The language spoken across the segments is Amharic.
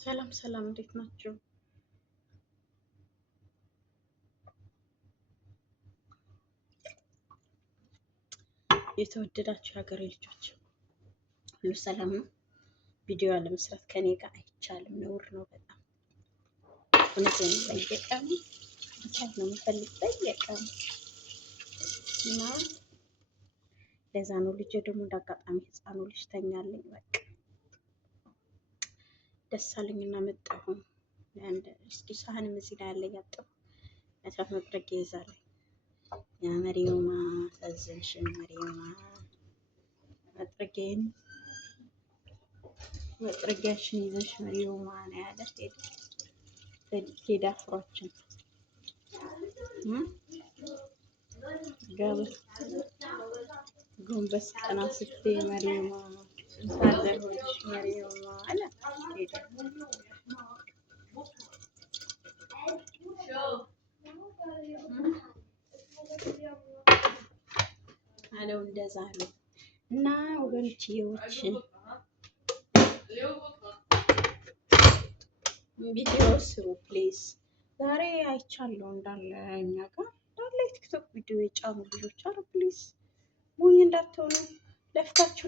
ሰላም ሰላም፣ እንዴት ናችሁ? የተወደዳችሁ የሀገሬ ልጆች ሁሉ ሰላም ነው? ቪዲዮ ለመስራት ከኔ ጋር አይቻልም፣ ነውር ነው በጣም እውነቴን። በየቀኑ ብቻት ነው የምፈልግ በየቀኑ እና ለዛ ነው። ልጄ ደግሞ እንዳጋጣሚ ህፃኑ ልጅ ተኛለኝ። በቃ ደስ አለኝና መጣሁ። እስኪ ሳህንም እዚህ ላይ ያለ ያጠፉ መስራት መጥረጊያ ይዛለኝ። ያ መሪውማ አሳዘንሽን መሪውማ። መጥረጊያሽን ይዘሽ መሪውማ ነው ያለ ቴዲ አፍሮችን ጎንበስ ቀና ስትይ መሪውማ ስንታዘሆች መሪውማ አለ ቴዲ አለው እንደዛ አለ እና ወገኖችዬዎች ቪዲዮ ስሩ ፕሊዝ። ዛሬ አይቻለሁ እንዳለ እኛ ጋር እንዳለ የቲክቶክ ቪዲዮ የጫኑ ልጆች አሉ። ፕሊዝ ሞኝ እንዳትሆኑ። ለፍታችሁ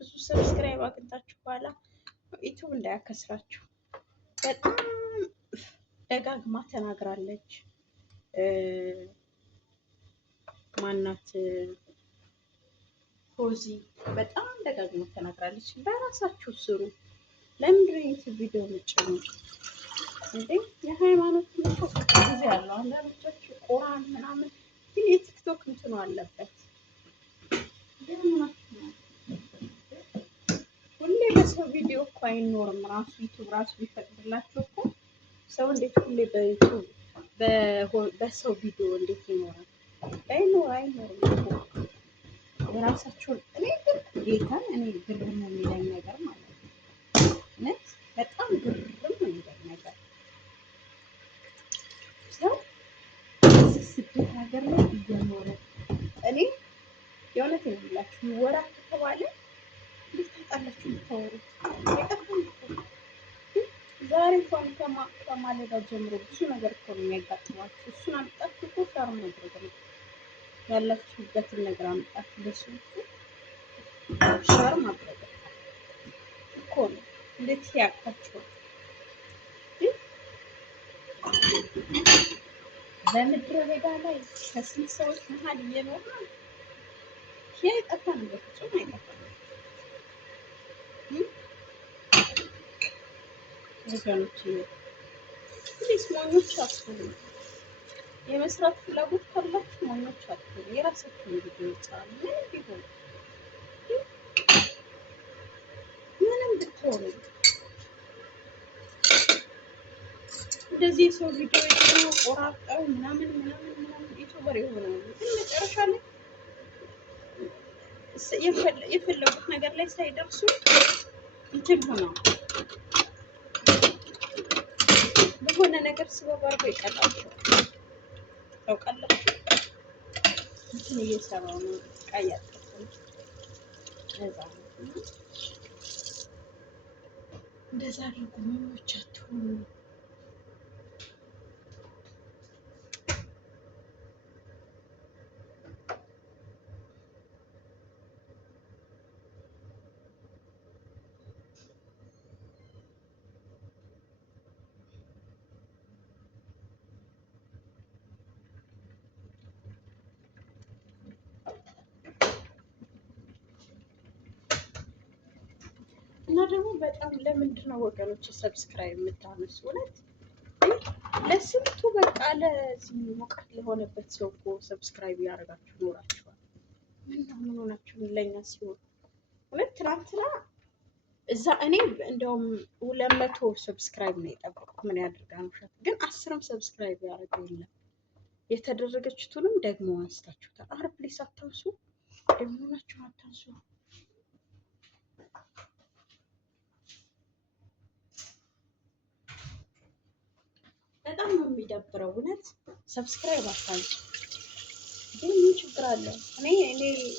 ብዙ ሰብስክራይብ አግኝታችሁ በኋላ ዩቱብ እንዳያከስራችሁ። በጣም ደጋግማ ተናግራለች። ማናት ፖዚ በጣም ደጋግማ ተናግራለች። በራሳችሁ ስሩ። ለምንድን ነው ዩቱብ ቪዲዮ ምጭኑ እንዴ? የሃይማኖት ጊዜ ያለው አንዳንዶቻችሁ ቁርአን ምናምን፣ ግን የቲክቶክ እንትኑ አለበት። ሁሌ በሰው ቪዲዮ እኮ አይኖርም። ራሱ ዩቱብ ራሱ ቢፈቅድላችሁ እኮ ሰው እንዴት ሁሌ በዩቱብ በሰው ቪዲዮ እንዴት ይኖራል? አይኖርም እኮ የራሳችሁን። እኔ ግን ጌታን ግርም የሚለኝ ነገር ማለት ነው። እውነት በጣም ግርም የሚለኝ ነገር ሰው እዚህ ስደት ሀገር ላይ እየኖረ እኔ የእውነት ነው የምላችሁ ወራ ከተባለ እንዴት ታውቃላችሁ የምታወሩት? ዛሬ እንኳን ከማለዳ ጀምሮ ብዙ ነገር እኮ ነው የሚያጋጥሟችሁ። እሱን አምጣችሁ እኮ ሸር ማድረግ ነው ያላችሁበትን ነገር አምጣችሁ ለሱ ሸር ማድረግ እኮ ነው። እንዴት ያቅታችኋል? በምድረ በዳ ላይ ከስንት ሰዎች መሀል እየኖረ ይሄ አይጠፋንም፣ በፍጹም አይጠፋንም። ወገኖች ፕሊስ ሞኞች አትሁኑ። የመስራት ፍላጎት ካላችሁ ሞኞች አትሁኑ። የራሳችሁን ቪዲዮ ይጻሉ። ምንም ቢሆን ምንም ብትሆኑ እንደዚህ የሰው ቪዲዮ የሆነ ቆራርጠው ምናምን ዩቱበር ይሆናሉ። ግን መጨረሻ ላይ የፈለጉት ነገር ላይ ሳይደርሱ እንትን ሆነው በሆነ ነገር ስበብ አድርገው ይቀጣቸዋል። ታውቃላችሁ? እንትን እየሰራው ነው ቃያጠፉ እንደዛ አድርጉ። ሞኞች አትሁኑ። እና ደግሞ በጣም ለምንድን ነው ወገኖች ሰብስክራይብ የምታነሱ? እውነት ለስንቱ በቃ ለዚህ ሙቀት ለሆነበት ሰው እኮ ሰብስክራይብ ያደርጋችሁ ኖራችኋል። ምን ሆናችሁ ለኛ ሲሆን እውነት ትናንትና እዛ እኔ እንደውም 200 ሰብስክራይብ ነው የጠበቁት። ምን ያደርጋል ውሸት። ግን 10ም ሰብስክራይብ ያደረገው የለም። የተደረገችቱንም ደግሞ አንስታችሁታል። አረ ፕሊስ አታንሱ፣ ደግሞ ናችሁ አታንሱ። በጣም ነው የሚደብረው እውነት። ሰብስክራይብ አታንሱ። ግን ምን ችግር አለው? እኔ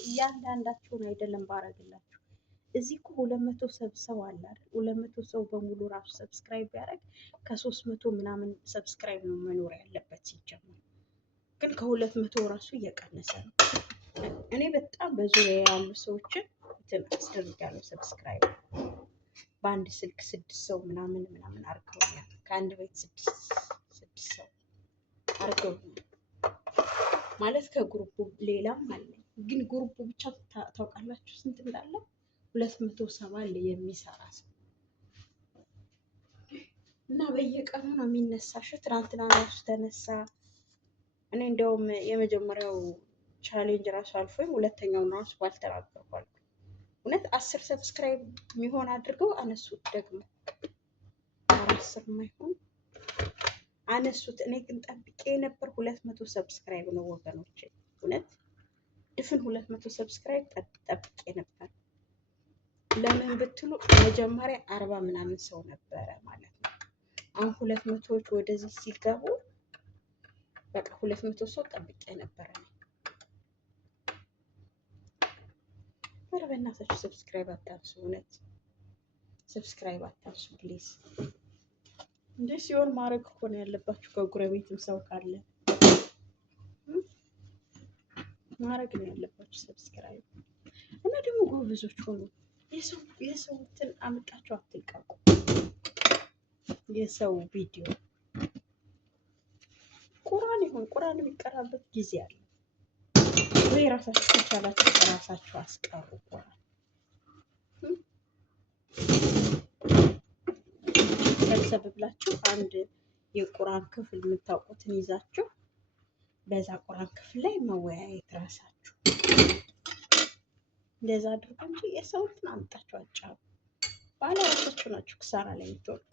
እያንዳንዳችሁን አይደለም ባረግላችሁ እዚህ እኮ 200 ሰው አለ አይደል? 200 ሰው በሙሉ ራሱ ሰብስክራይብ ቢያደርግ ከ300 ምናምን ሰብስክራይብ ነው መኖር ያለበት ሲጀመር። ግን ከ200 ራሱ እየቀነሰ ነው። እኔ በጣም በዙሪያ ያሉ ሰዎችን እንትን አስደርጋለሁ ሰብስክራይብ። በአንድ ስልክ 6 ሰው ምናምን አድርገውኛል። ከአንድ ቤት 6 ሰው አድርገውኛል ማለት ከግሩፑ ሌላም አለ። ግን ግሩፑ ብቻ ታውቃላችሁ ስንት እንዳለ? 270 አለ የሚሰራ ሰው እና በየቀኑ ነው የሚነሳሽ። ትናንትና ራሱ ተነሳ። እኔ እንደውም የመጀመሪያው ቻሌንጅ ራሱ አልፎኝ ሁለተኛውን ራሱ ባልተናገርኩ አልኩኝ። እውነት 10 ሰብስክራይብ የሚሆን አድርገው አነሱት። ደግሞ 10 የማይሆን አነሱት። እኔ ግን ጠብቄ ነበር 200 ሰብስክራይብ ነው ወገኖቼ። እውነት ድፍን 200 ሰብስክራይብ ጠብቄ ነበር። ለምን ብትሉ መጀመሪያ 40 ምናምን ሰው ነበረ ማለት ነው። አሁን 200ዎች ወደዚህ ሲገቡ በቃ 200 ሰው ጠብቄ ነበረ። ኧረ በእናታችሁ ሰብስክራይብ አታንሱ። እውነት ሰብስክራይብ አታንሱ ፕሊዝ። እንዴ ሲሆን ማድረግ እኮ ነው ያለባችሁ። ከጎረቤትም ሰው ካለ ማድረግ ነው ያለባችሁ ሰብስክራይብ። እና ደግሞ ጎበዞች ሆኑ። የሰው እንትን አምጣችሁ አትልቀቁ። የሰው ቪዲዮ ቁርአን ይሁን ቁርአን የሚቀራበት ጊዜ አለ ወይ? ራሳችሁ ከቻላችሁ ራሳችሁ አስቀሩ። ቁርአን ሰብሰብ ብላችሁ አንድ የቁርአን ክፍል የምታውቁትን ይዛችሁ በዛ ቁርአን ክፍል ላይ መወያየት ራሳችሁ እንደዛ አድርጉ እንጂ የሰው እንትን አምጣችሁ አጫው። ባለ ራሳችሁ ናችሁ ክሳራ ላይ የምትወድቁ።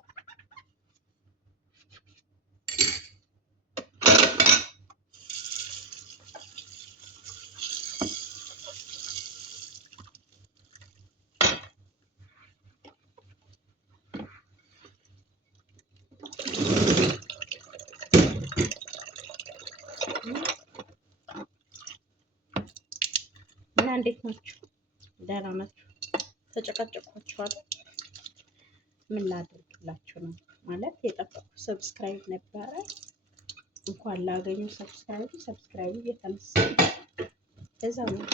እና እንዴት ናችሁ? ደህና ናችሁ? ተጨቃጨቋችኋል? ምን ላድርግላችሁ ነው ማለት የጠበቁት ሰብስክራይብ ነበረ። እንኳን ላገኙ ሰብስክራይብ እየተነሳ እዛ ነው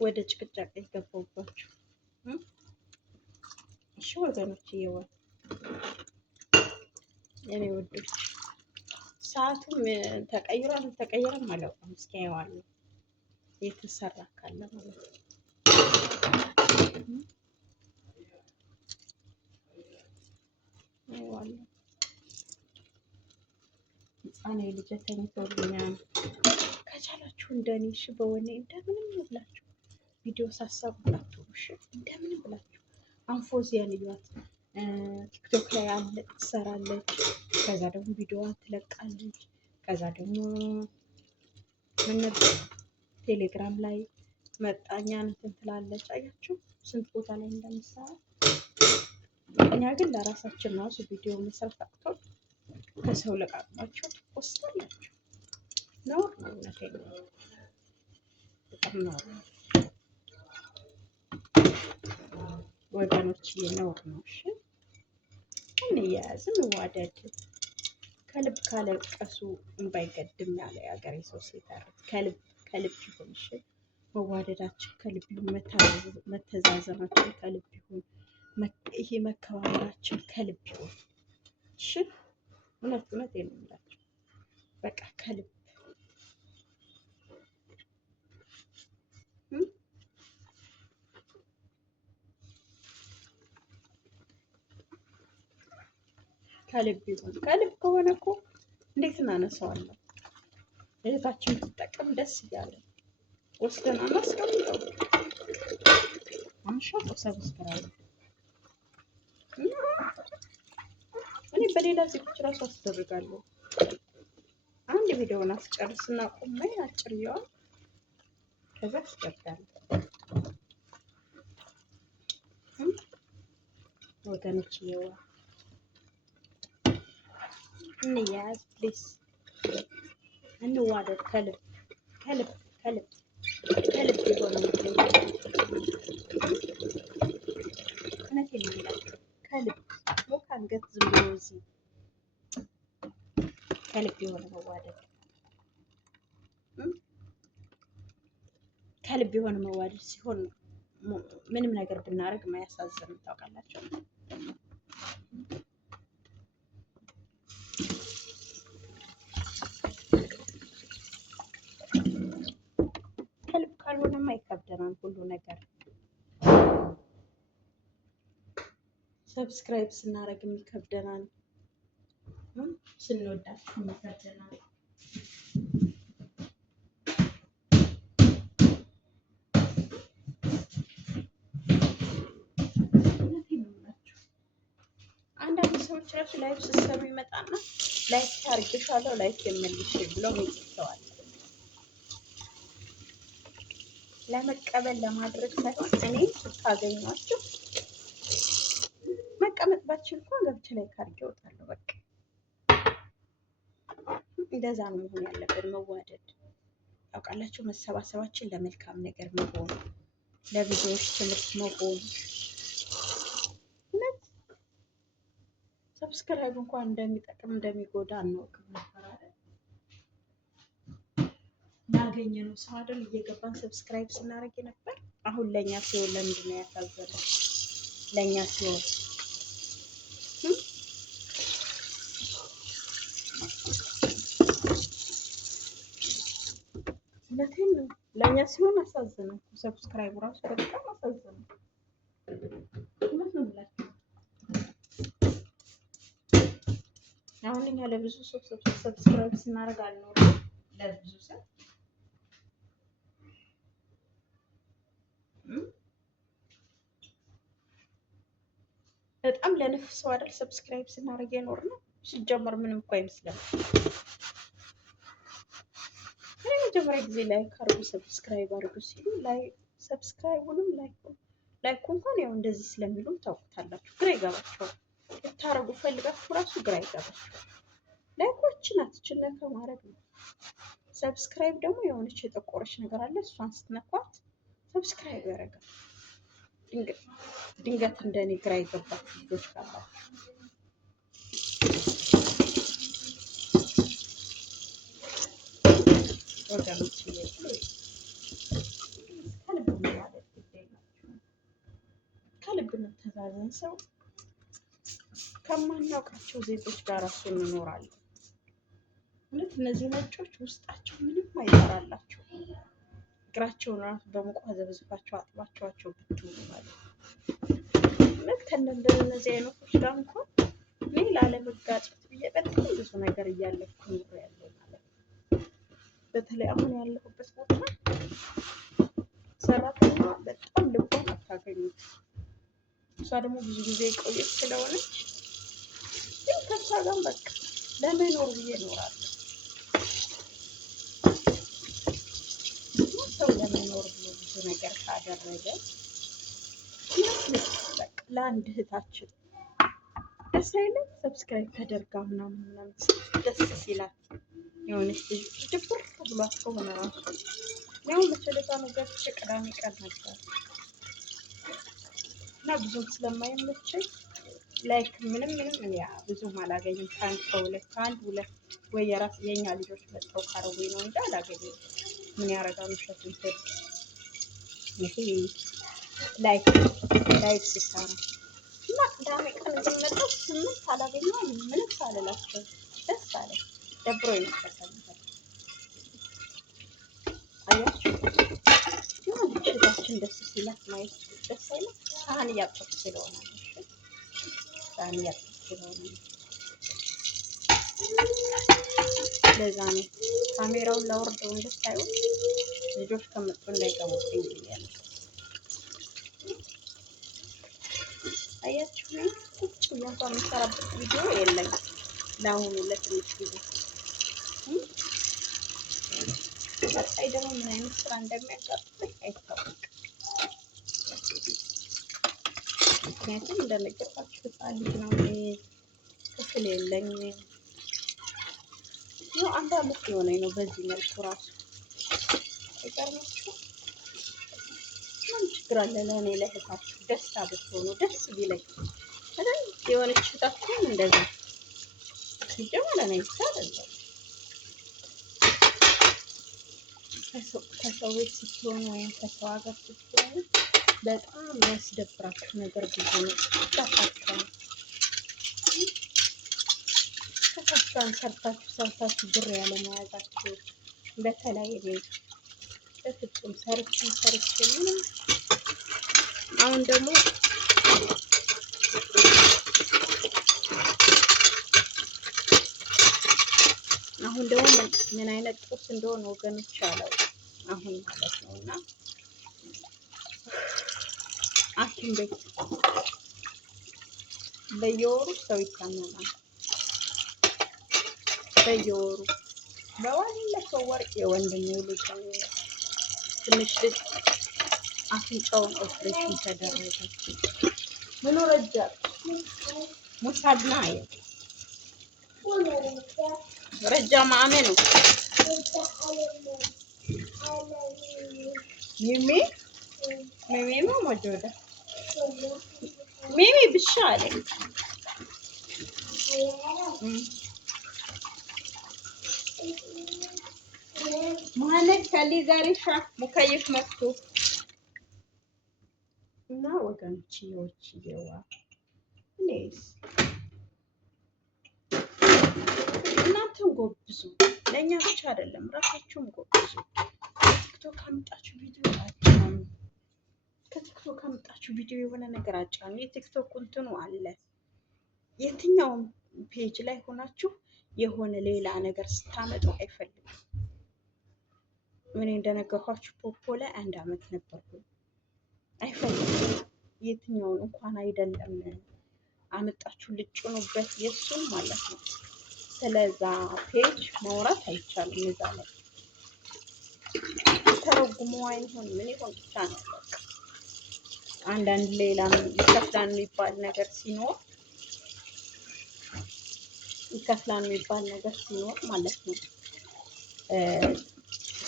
ወደ ጭቅጫቄ የገባሁባችሁ። እሺ ወገኖች እየዋል የኔ ወዶች ሰዓቱም ተቀይሯል አላውቅም። እስኪ አየዋለሁ የተሰራ ካለ ማለት ነው። አየዋለሁ። ህፃኔ ልጅ ተኝቶልኛል። ከቻላችሁ እንደኔ እሺ በወኔ እንደምንም ብላችሁ ቪዲዮ ሳሳቡላችሁ እሺ እንደምንም ብላችሁ አንፎዚያን እዩዋት። ቲክቶክ ላይ አለ ትሰራለች። ከዛ ደግሞ ቪዲዮዋን ትለቃለች። ከዛ ደግሞ ምን ነበር ቴሌግራም ላይ መጣኛ እንትን ትላለች። አያችሁ ስንት ቦታ ላይ እንደምትሰራ። እኛ ግን ለራሳችን ነው ቪዲዮ መስራት አቅቶን ከሰው ለቃቅማችሁ ትፖስታላችሁ። ነውር ነው። እውነቴን ነው። በጣም ነውር ነው ወገኖች፣ ነውር ነው። እሺ እንያያዝ፣ እንዋደድ። ከልብ ካለቀሱ እንባይቀድም ያለ የሀገሬ ሰው ሲተርት ከልብ ይሁን። እሺ መዋደዳችን ከልብ ይሁን። መተዛዘናችን ከልብ ይሁን። ይሄ መከባበራችን ከልብ ይሁን። እሺ እውነት የምላችሁ በቃ ከልብ ከልብ ይሁን። ከልብ ከሆነ እኮ እንዴት እናነሳዋለን? እህታችን ትጠቀም ደስ እያለ ወስደን አናስቀምጠው። አንሻው ሰብስክራይብ እኔ በሌላ ዜጎች ራሱ አስደርጋለሁ። አንድ ቪዲዮውን አስጨርስና ቆሜ አጭርየዋል ከዛ አስገባለሁ። ወገኖች ይዋ እንያዝ ፕሊስ፣ እንዋደድ ከልብ ከልብ የሆነ ውዴታ እውነቴን ነው የምላችሁ ከልብ ሞት አንገት ዝም ብሎ እዚህ ከልብ የሆነ መዋደድ ከልብ የሆነ መዋደድ ሲሆን ምንም ነገር ብናደርግ ማያሳዝንም ታውቃላችሁ። ከልብ ካልሆነማ ይከብደናል ሁሉ ነገር። ሰብስክራይብ ስናደርግም ይከብደናል፣ ስንወዳችሁ ይከብደናል። አንዳንድ ሰዎች ራሱ ላይፍ ስትሰሩ ይመጣና ላይክ ታርግሻለሁ ላይክ የመልሽ ብለው ይጽፈዋል። ለመቀበል ለማድረግ ሳይሆን እኔ ስታገኟቸው መቀመጥ ባችል እንኳን ገብቼ ላይ ካርጌ እወጣለሁ። በቃ እንደዛ ነው መሆን ያለብን። መዋደድ ታውቃላችሁ፣ መሰባሰባችን ለመልካም ነገር መሆን፣ ለብዙዎች ትምህርት መሆን። ሰብስክራይብ እንኳን እንደሚጠቅም እንደሚጎዳ አናውቅም ነበር አይደል? ያገኘነው ሰው አይደል እየገባን ሰብስክራይብ ስናደርግ ነበር። አሁን ለእኛ ሲሆን ለምንድን ነው ያሳዘነው? ለእኛ ሲሆን እውነቴን ነው። ለእኛ ሲሆን አሳዘነው። ሰብስክራይቡ ራሱ በጣም አሳዘነው። እውነት ነው ብላችሁ አሁን እኛ ለብዙ ሰው ሰብስክራይብ ስናደርግ አልኖርም። ለብዙ ሰው በጣም ለነፍስ ሰው አይደል ሰብስክራይብ ስናደርግ የኖር ነው። ሲጀመር ምንም እኮ አይመስለም። እኔ መጀመሪያ ጊዜ ላይክ አድርጉ ሰብስክራይብ አድርጉ ሲሉ ሰብስክራይቡንም ላይኩ እንኳን ያው እንደዚህ ስለሚሉ ታውቁታላችሁ። ግራ ይገባችኋል። ልታረጉ ፈልጋችሁ ራሱ ግራ ይገባችኋል። ላይኮችን አትችልም ከማድረግ ነው። ሰብስክራይብ ደግሞ የሆነች የጠቆረች ነገር አለ። እሷን ስትነኳት ሰብስክራይብ ያደርጋል። ድንገት እንደኔ ግራ የገባችሁ ልጆች ካላችሁ ወገኖች ከልብ እንተዛዘን። ሰው ከማናውቃቸው ዜጎች ጋር እራሱ እንኖራለን። እውነት እነዚህ ነጮች ውስጣቸው ምንም አይሰራላቸው። እግራቸውን ራሱ በሙቋ ዘብዝባቸው አጥባቸዋቸው ብትውሉ ማለት ነው። እውነት ከእነዚህ አይነቶች ጋር እንኳን እኔ ላለመጋጨት ብዬ በጣም ብዙ ነገር እያለፍኩ ኑሮ ያለው ማለት ነው። በተለይ አሁን ያለሁበት ቦታ ሰራተኛ በጣም ልቧን አታገኙት። እሷ ደግሞ ብዙ ጊዜ ቆየት ስለሆነች ግን ከእሷ ጋር በቃ ለመኖር ብዬ እኖራለሁ። ሰው ለመኖር ብሎ ብዙ ነገር ካደረገ በቃ ለአንድ እህታችን ደስ አይለም? ሰብስክራይብ ተደርጋ ምናምን ደስ ሲላት የሆነች ልጅ ድብር ብሏት ከሆነ ራሱ ያው በቸለታ ነገር ቅዳሜ ቀን ነበር እና ብዙም ስለማይመቸኝ ላይክ ምንም ያ ብዙም አላገኝም። ከአንድ ሁለት ወይ የራስ የኛ ልጆች መጥተው ካረቡኝ ነው እንጂ አላገኝም። ምን ያደርጋል ውሸቱን ስል ይሄ ላይክ ሲሰራ እና ቅዳሜ ቀን ግን መጥተው 8 አላገኘሁም። ምንም ሳልላቸው ደስ አለኝ። ደብሮኝ ነበር። አያችሁ የሆነ ሽታችን ደስ ሲላት ማየት ደስ አይልም? ሳህን እያጠብኩ ስለሆነ ሳህን እያጠብኩ ስለሆነ ለዛ ነው ካሜራውን ላወርደው እንድታዩ ልጆች ከመጡ እንዳይገቡብኝ ብያለሁ። አያችሁ ቁጭ ብዬ እንኳን የምሰራበት ቪዲዮ የለም ለአሁኑ ለትንሽ ጊዜ። ቀጣይ ደግሞ ምን አይነት ስራ እንደሚያጋጥመኝ አይታወቅም። ምክንያቱም እንደነገርኳችሁ ህፃን ልጅ ነው፣ ክፍል የለኝ። ያው 1 አመት የሆነኝ ነው በዚህ መልኩ ራሱ አይቀርማችሁ። ምን ችግር አለ? ለእኔ ለእህታችሁ ደስታ ብትሆኑ ደስ ቢለኝ አይደል? የሆነች እህታችሁም እንደዛ ሲጀመር እኔ ብቻ አይደለም ከሰው ቤት ስትሆኑ ወይም ከሰው ሀገር ስትሆኑ በጣም የሚያስደብራችሁ ነገር ብዙ ነው። ከታችኋን ሰርታችሁ ብር ያለመያዛችሁ በተለይ ቤት በፍጹም ሰርቼ ምንም አሁን ደግሞ ምን አይነት ጦስ እንደሆነ ወገኖች አለው አሁን ማለት ነው። እና ሐኪም ቤት በየወሩ ሰው ይታመማል። በየወሩ በባለፈው ወር የወንድሜ ልጅ ትንሽ ልጅ አፍንጫውን ኦፕሬሽን ተደረገ። ምን ረጃ ሙሳድና አየ ረጃ ማአሜ ነው ሚሚ ሚሚ ሞጆዳ ሚሚ ብቻ አለ ማለት ከሊዛሪሻ ሙከይፍ መጥቶ እና ወገኖችዬዎች ይዋ ፕሊዝ እናንተም ጎብዙ። ለእኛ ብቻ አይደለም ራሳችሁም ጎብዙ። ቲክቶክ አምጣችሁ ቪዲዮ አጫኑ። ከቲክቶክ አምጣችሁ ቪዲዮ የሆነ ነገር አጫኑ። የቲክቶክ እንትኑ አለ። የትኛውም ፔጅ ላይ ሆናችሁ የሆነ ሌላ ነገር ስታመጡ አይፈልግም። ምን እንደነገርኳችሁ ፖፖ ላይ 1 አመት ነበርኩ። አይፈልግም። የትኛውን እንኳን አይደለም አመጣችሁ ልጭኑበት የሱም ማለት ነው። ስለዛ ፔጅ ማውራት አይቻልም። እዛ ላይ ተረጉሞ አይሆን ምን ይሆን ብቻ ነው። አንዳንድ ሌላም ይከፍላል የሚባል ነገር ሲኖር ማለት ነው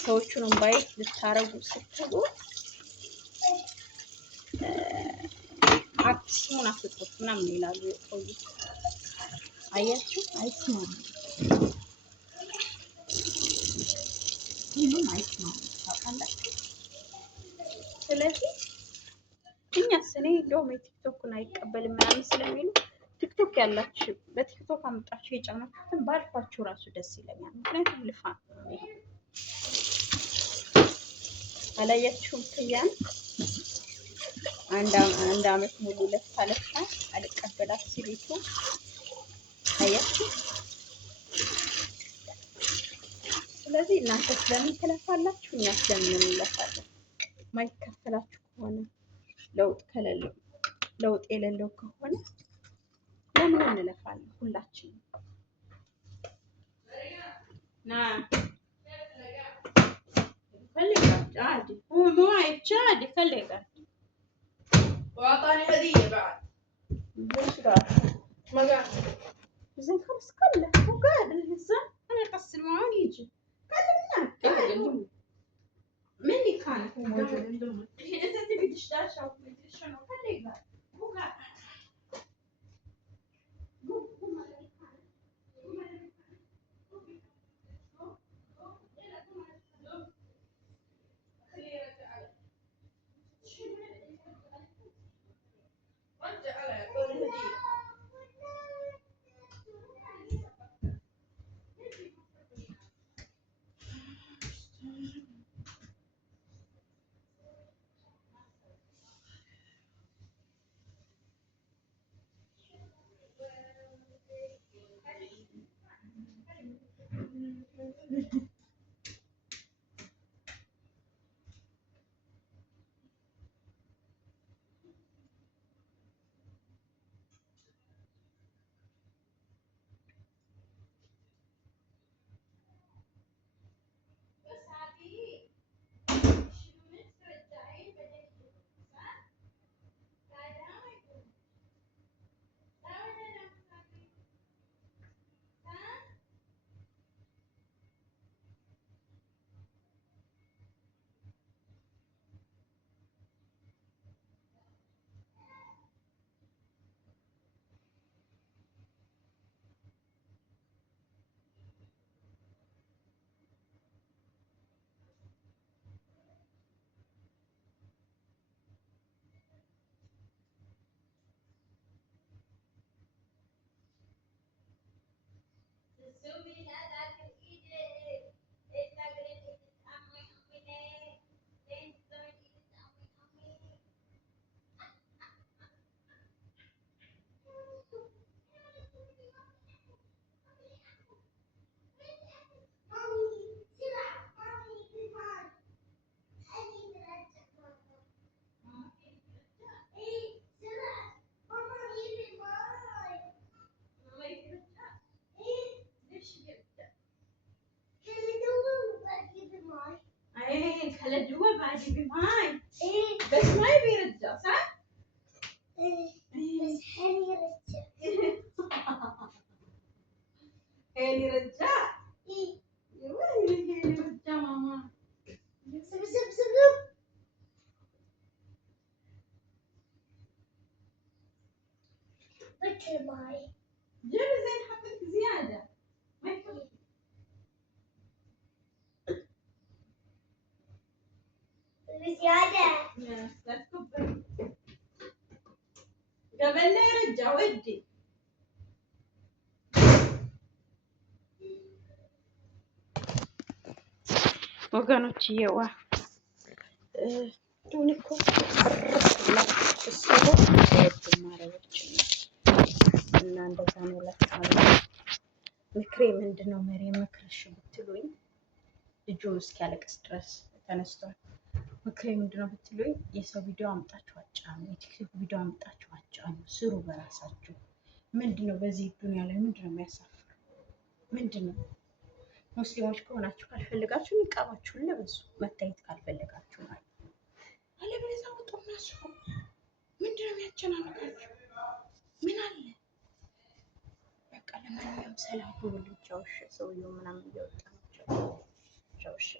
ሰዎቹንም ባይት ልታረጉ ስትሉ ስሙን አትጥሩት ምናምን ይላሉ። የቆዩ አያችሁ፣ አይስማሙ፣ ሁሉም አይስማሙ ታውቃላችሁ። ስለዚህ እኛስ እኔ እንደውም የቲክቶክን አይቀበልም ምናምን ስለሚሉ ቲክቶክ ያላችሁ በቲክቶክ አምጣችሁ የጫናችሁትን ባልፋችሁ ራሱ ደስ ይለኛል። ምክንያቱም ልፋ አላያችሁም? ክያን አንድ አመት ሙሉ ለፍታ አልቀበላት ሲሪቱ አያችሁ። ስለዚህ እናንተ ስለምን ትለፋላችሁ? እኛ ስለምን እንለፋለን? ማይከፈላችሁ ከሆነ ለውጥ የሌለው ከሆነ ለምን እንለፋለን? ሁላችንም عادي هو مواعيد عادي خليه قاعد واعطاني هديه بعد ليش قاعد ما قاعد زين خلص كله هو قاعد هسه انا اغسل معاه يجي قاعد هناك مني كانت هو موجود انت تبي دشداشه او تدري شنو خليه قاعد هو قاعد خلت جوا بعدي بماي بس ما يبي يرجع صح؟ بس هني رجع هيلي رجع إيه يا ويلي هيلي رجع ماما سب سب سب بكر ماي جيب زين حطيت زيادة ما يكفي بزيادة لا تكبر قبل لا يرجع ودي ወገኖችዬዋ ዱኒ እኮ ስሰሩ ማረቦች እና እንደዛ ነው እላችኋለሁ። ምክሬ ምንድን ነው? መሪ ምክርሽ ብትሉኝ ልጁን እስኪያለቅስ ድረስ ተነስቷል። ምክሬ ምንድን ነው ብትሉኝ የሰው ቪዲዮ አምጣችሁ አጫኑ፣ የቲክቶክ ቪዲዮ አምጣችሁ አጫኑ፣ ስሩ በራሳችሁ። ምንድን ነው በዚህ ዱኒያ ላይ ምንድን ነው የሚያሳፍር? ምንድን ነው? ሙስሊሞች ከሆናችሁ ካልፈለጋችሁ ኒቃባችሁን ልበሱ፣ መታየት ካልፈለጋችሁ ማለት ነው። አለበለዚያ ውጡ እና ስሩ። ምንድን ነው የሚያጨናንቃችሁ? ምን አለ? በቃ ለማንኛውም ሰላም ሁኑ። ቻው። እሺ፣ ሰውየው ምናምን እየወጣ ነው። ቻው። እሺ።